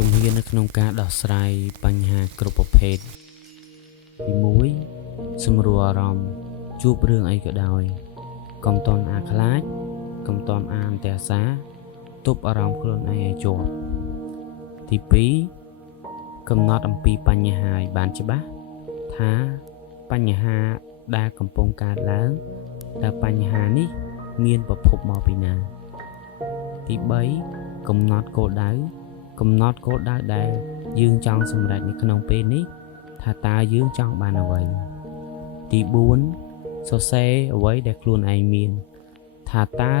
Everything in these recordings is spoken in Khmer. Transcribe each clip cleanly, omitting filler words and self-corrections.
ជំហាននៅក្នុងការដោះស្រាយបញ្ហាគ្រប់ប្រភេទទី1សម្រួលអារម្មណ៍ជួបរឿងអីក៏ដោយកុំតន់អាខ្លាចកុំតន់អានតែសាទប់អារម្មណ៍ខ្លួនឯងឲ្យជាប់ទី2កំណត់អំពីបញ្ហាឲ្យបានច្បាស់ថាបញ្ហាដែលកំពុងកើតឡើងតើបញ្ហានេះមានប្រភពមកពីណាទី3កំណត់គោលដៅដែលយើងចង់សម្រេចនៅក្នុងពេលនេះថាតើយើងចង់បានអ្វីទី4សរសេរអ្វីដែលខ្លួនឯងមានថាតើ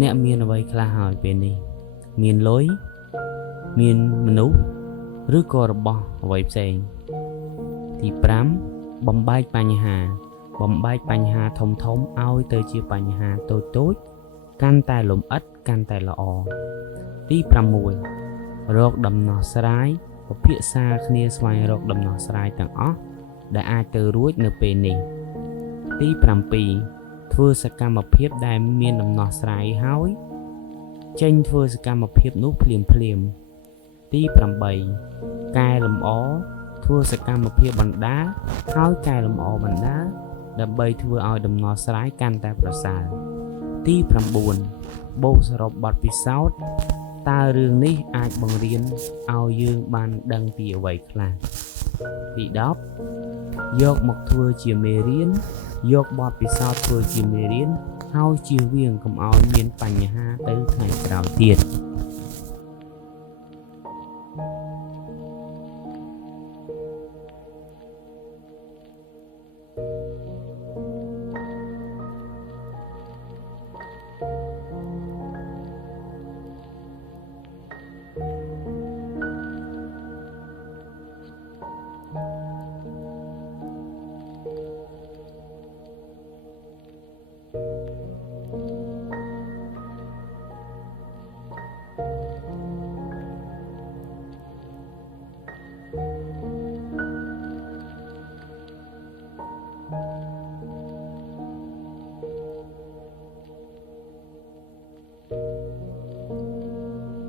អ្នកមានអ្វីខ្លះហើយពេលនេះមានលុយមានមនុស្សឬក៏របស់អ្វីផ្សេងទី5បំបែកបញ្ហាធំឲ្យទៅជាបញ្ហាតូចកាន់តែលម្អិតកាន់តែល្អទី6រកដំណោះស្រាយពិភាក្សាគ្នាស្វែងរកដំណោះស្រាយទាំងអស់ដែលអាចទៅរួចនៅពេលនេះទី7ធ្វើសកម្មភាពដែលមានដំណោះស្រាយហើយចេញធ្វើសកម្មភាពនោះភ្លាមទី8កែលម្អធ្វើសកម្មភាពបណ្ដាហើយកែលម្អបណ្ដាដើម្បីធ្វើឲ្យដំណោះស្រាយកាន់តែប្រសើរទី9បូកសរុបបទពិសោធន៍តើរឿងនេះអាចបង្រៀនឲ្យយើងបានដឹងពីអ្វីខ្លះទី10យកមកធ្វើជាមេរៀនយកបទពិសោធន៍ធ្វើជាមេរៀនហើយជៀសវាងកុំឲ្យមានបញ្ហាទៅថ្ងៃក្រោយទៀត